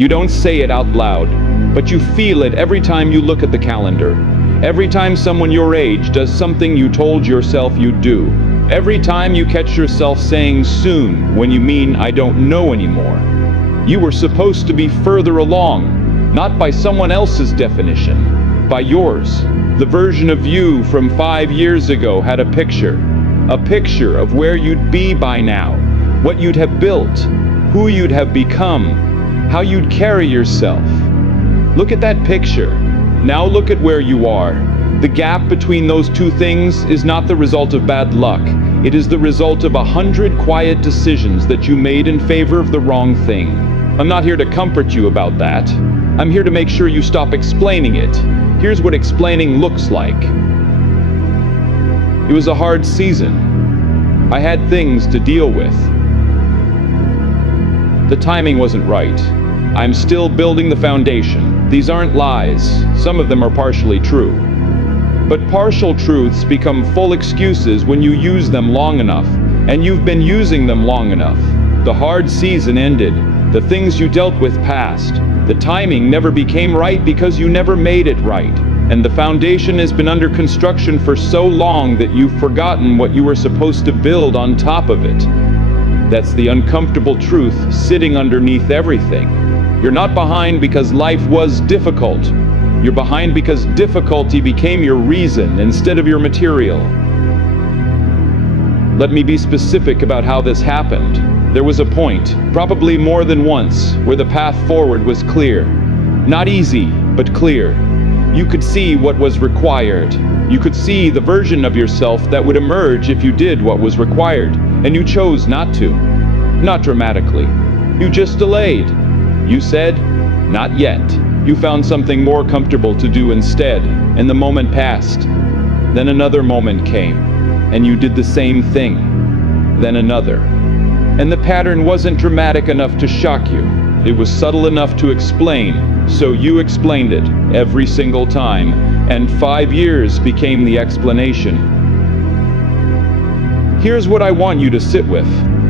You don't say it out loud, but you feel it every time you look at the calendar. Every time someone your age does something you told yourself you'd do. Every time you catch yourself saying soon when you mean I don't know anymore. You were supposed to be further along, not by someone else's definition, by yours. The version of you from 5 years ago had a picture of where you'd be by now, what you'd have built, who you'd have become, how you'd carry yourself. Look at that picture. Now look at where you are. The gap between those two things is not the result of bad luck. It is the result of 100 quiet decisions that you made in favor of the wrong thing. I'm not here to comfort you about that. I'm here to make sure you stop explaining it. Here's what explaining looks like. It was a hard season. I had things to deal with. The timing wasn't right. I'm still building the foundation. These aren't lies. Some of them are partially true. But partial truths become full excuses when you use them long enough, and you've been using them long enough. The hard season ended. The things you dealt with passed. The timing never became right because you never made it right. And the foundation has been under construction for so long that you've forgotten what you were supposed to build on top of it. That's the uncomfortable truth sitting underneath everything. You're not behind because life was difficult. You're behind because difficulty became your reason instead of your material. Let me be specific about how this happened. There was a point, probably more than once, where the path forward was clear. Not easy, but clear. You could see what was required. You could see the version of yourself that would emerge if you did what was required, and you chose not to. Not dramatically. You just delayed. You said, not yet. You found something more comfortable to do instead, and the moment passed. Then another moment came, and you did the same thing. Then another. And the pattern wasn't dramatic enough to shock you. It was subtle enough to explain, so you explained it every single time, and 5 years became the explanation. Here's what I want you to sit with.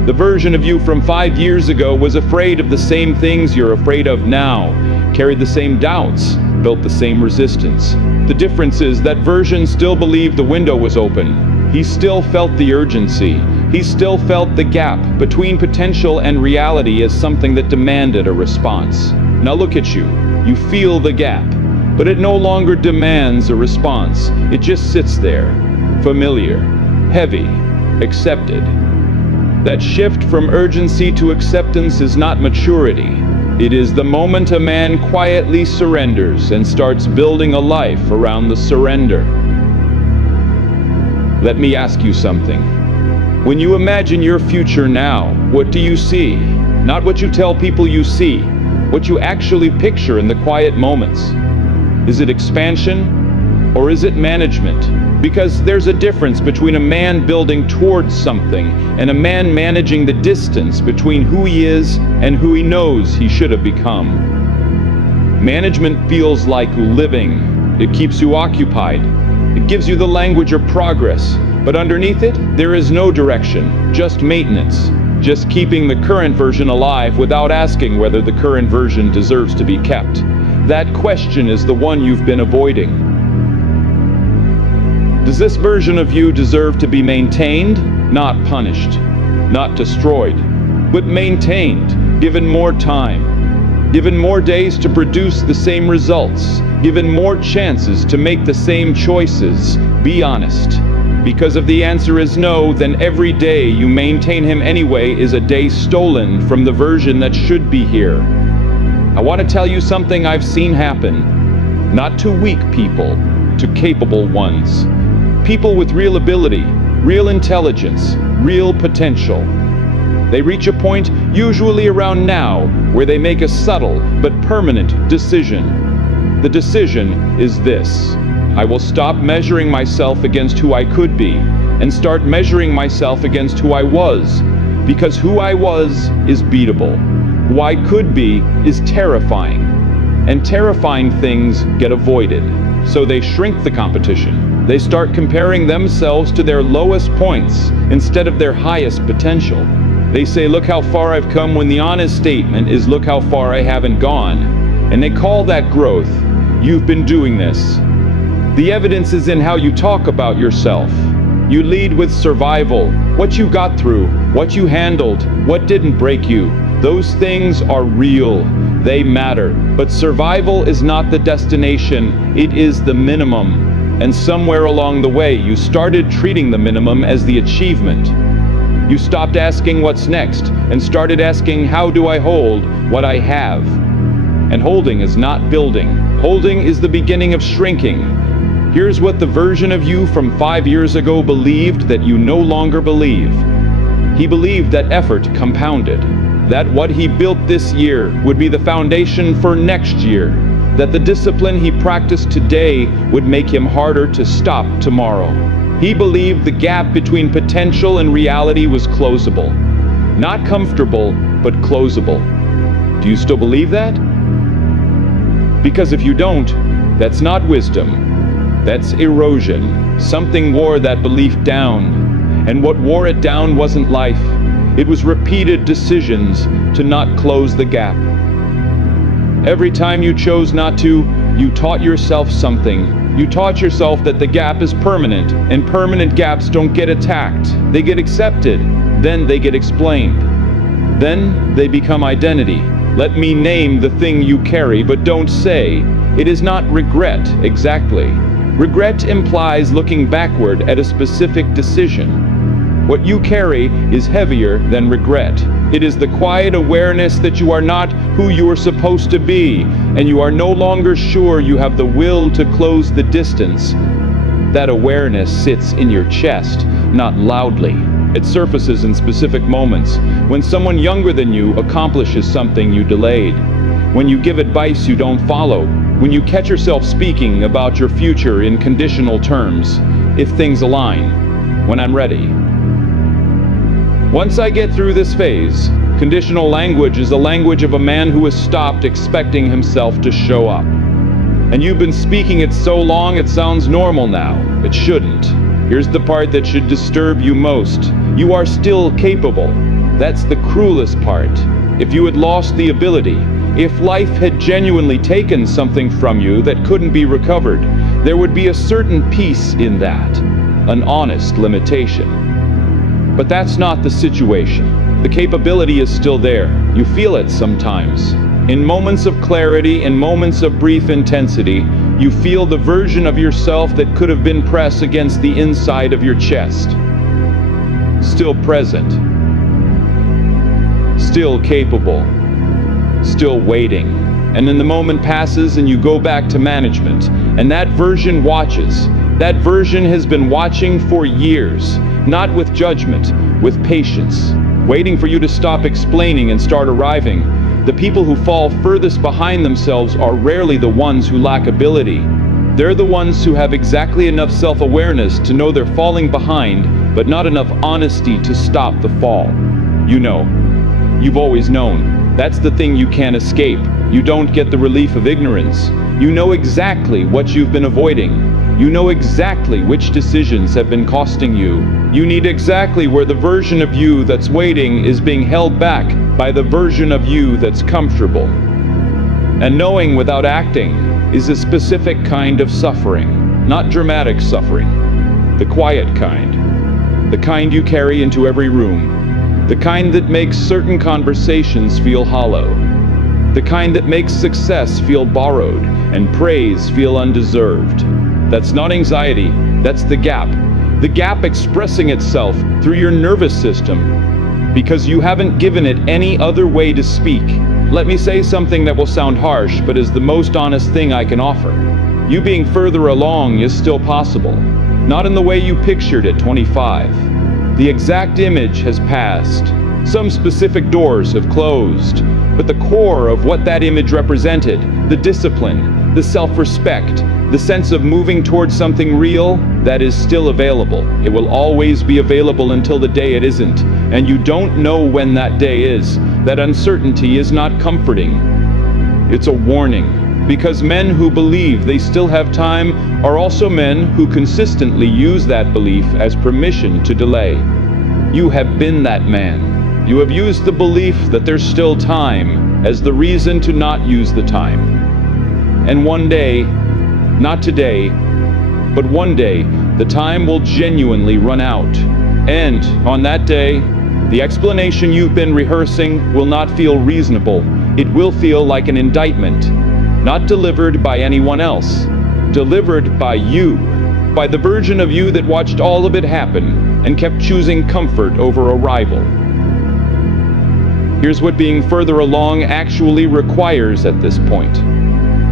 The version of you from 5 years ago was afraid of the same things you're afraid of now, carried the same doubts, built the same resistance. The difference is that version still believed the window was open. He still felt the urgency. He still felt the gap between potential and reality as something that demanded a response. Now look at you. You feel the gap, but it no longer demands a response. It just sits there, familiar, heavy, accepted. That shift from urgency to acceptance is not maturity. It is the moment a man quietly surrenders and starts building a life around the surrender. Let me ask you something. When you imagine your future now, what do you see? Not what you tell people you see, what you actually picture in the quiet moments. Is it expansion or is it management? Because there's a difference between a man building towards something and a man managing the distance between who he is and who he knows he should have become. Management feels like living. It keeps you occupied. It gives you the language of progress. But underneath it, there is no direction, just maintenance. Just keeping the current version alive without asking whether the current version deserves to be kept. That question is the one you've been avoiding. Does this version of you deserve to be maintained? Not punished, not destroyed, but maintained, given more time, given more days to produce the same results, given more chances to make the same choices. Be honest. Because if the answer is no, then every day you maintain him anyway is a day stolen from the version that should be here. I want to tell you something I've seen happen. Not to weak people, to capable ones. People with real ability, real intelligence, real potential. They reach a point, usually around now, where they make a subtle but permanent decision. The decision is this. I will stop measuring myself against who I could be and start measuring myself against who I was, because who I was is beatable. Who I could be is terrifying, and terrifying things get avoided. So they shrink the competition. They start comparing themselves to their lowest points instead of their highest potential. They say, look how far I've come, when the honest statement is, look how far I haven't gone. And they call that growth. You've been doing this. The evidence is in how you talk about yourself. You lead with survival, what you got through, what you handled, what didn't break you. Those things are real. They matter. But survival is not the destination, it is the minimum. And somewhere along the way, you started treating the minimum as the achievement. You stopped asking what's next and started asking, how do I hold what I have? And holding is not building. Holding is the beginning of shrinking. Here's what the version of you from 5 years ago believed that you no longer believe. He believed that effort compounded, that what he built this year would be the foundation for next year, that the discipline he practiced today would make him harder to stop tomorrow. He believed the gap between potential and reality was closable. Not comfortable, but closable. Do you still believe that? Because if you don't, that's not wisdom. That's erosion. Something wore that belief down. And what wore it down wasn't life. It was repeated decisions to not close the gap. Every time you chose not to, you taught yourself something. You taught yourself that the gap is permanent, and permanent gaps don't get attacked. They get accepted, then they get explained. Then they become identity. Let me name the thing you carry, but don't say. It is not regret, exactly. Regret implies looking backward at a specific decision. What you carry is heavier than regret. It is the quiet awareness that you are not who you are supposed to be, and you are no longer sure you have the will to close the distance. That awareness sits in your chest, not loudly. It surfaces in specific moments, when someone younger than you accomplishes something you delayed, when you give advice you don't follow, when you catch yourself speaking about your future in conditional terms, if things align, when I'm ready. Once I get through this phase, conditional language is the language of a man who has stopped expecting himself to show up. And you've been speaking it so long it sounds normal now. It shouldn't. Here's the part that should disturb you most. You are still capable. That's the cruelest part. If you had lost the ability, if life had genuinely taken something from you that couldn't be recovered, there would be a certain peace in that, an honest limitation. But that's not the situation. The capability is still there. You feel it sometimes. In moments of clarity, in moments of brief intensity, you feel the version of yourself that could have been pressed against the inside of your chest. Still present. Still capable. Still waiting. And then the moment passes and you go back to management, and that version watches. That version has been watching for years, not with judgment, with patience, waiting for you to stop explaining and start arriving. The people who fall furthest behind themselves are rarely the ones who lack ability. They're the ones who have exactly enough self-awareness to know they're falling behind, but not enough honesty to stop the fall. You know. You've always known. That's the thing you can't escape. You don't get the relief of ignorance. You know exactly what you've been avoiding. You know exactly which decisions have been costing you. You need exactly where the version of you that's waiting is being held back by the version of you that's comfortable. And knowing without acting is a specific kind of suffering, not dramatic suffering. The quiet kind. The kind you carry into every room. The kind that makes certain conversations feel hollow. The kind that makes success feel borrowed and praise feel undeserved. That's not anxiety, that's the gap. The gap expressing itself through your nervous system because you haven't given it any other way to speak. Let me say something that will sound harsh, but is the most honest thing I can offer. You being further along is still possible. Not in the way you pictured at 25. The exact image has passed. Some specific doors have closed, but the core of what that image represented, the discipline, the self-respect, the sense of moving towards something real, that is still available. It will always be available until the day it isn't, and you don't know when that day is. That uncertainty is not comforting. It's a warning, because men who believe they still have time are also men who consistently use that belief as permission to delay. You have been that man. You have used the belief that there's still time as the reason to not use the time. And one day, not today, but one day, the time will genuinely run out. And on that day, the explanation you've been rehearsing will not feel reasonable. It will feel like an indictment, not delivered by anyone else, delivered by you, by the version of you that watched all of it happen and kept choosing comfort over arrival. Here's what being further along actually requires at this point.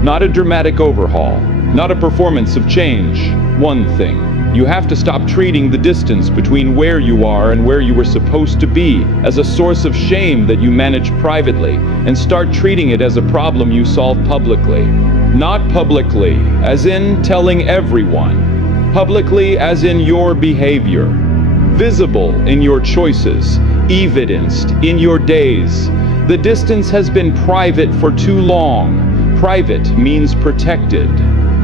Not a dramatic overhaul, not a performance of change. One thing. You have to stop treating the distance between where you are and where you were supposed to be as a source of shame that you manage privately, and start treating it as a problem you solve publicly. Not publicly, as in telling everyone. Publicly, as in your behavior. Visible in your choices. Evidenced in your days. The distance has been private for too long. Private means protected.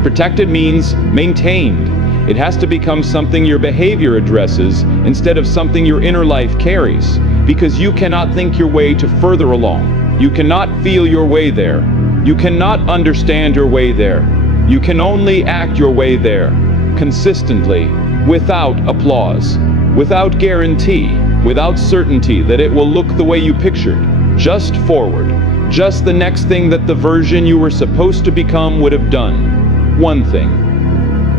Protected means maintained. It has to become something your behavior addresses instead of something your inner life carries, because you cannot think your way to further along. You cannot feel your way there. You cannot understand your way there. You can only act your way there, consistently, without applause, without guarantee, without certainty that it will look the way you pictured. Just forward. Just the next thing that the version you were supposed to become would have done. One thing.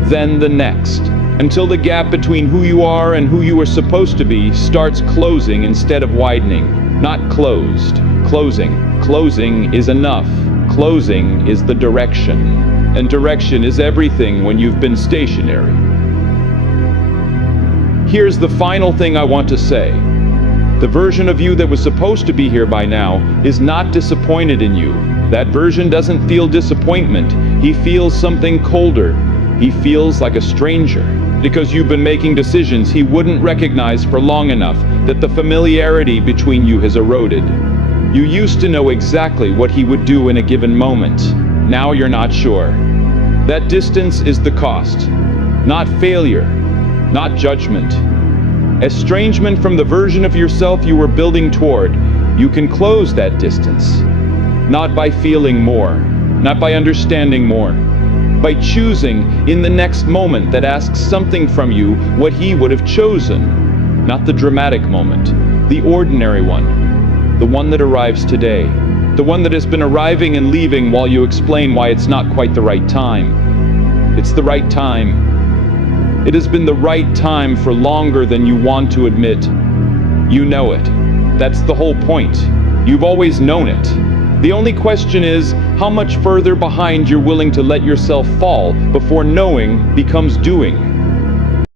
Then the next. Until the gap between who you are and who you are supposed to be starts closing instead of widening. Not closed. Closing. Closing is enough. Closing is the direction. And direction is everything when you've been stationary. Here's the final thing I want to say. The version of you that was supposed to be here by now is not disappointed in you. That version doesn't feel disappointment. He feels something colder. He feels like a stranger, because you've been making decisions he wouldn't recognize for long enough that the familiarity between you has eroded. You used to know exactly what he would do in a given moment. Now you're not sure. That distance is the cost. Not failure. Not judgment. Estrangement from the version of yourself you were building toward. You can close that distance. Not by feeling more. Not by understanding more. By choosing in the next moment that asks something from you what he would have chosen. Not the dramatic moment. The ordinary one. The one that arrives today. The one that has been arriving and leaving while you explain why it's not quite the right time. It's the right time. It has been the right time for longer than you want to admit. You know it. That's the whole point. You've always known it. The only question is how much further behind you're willing to let yourself fall before knowing becomes doing.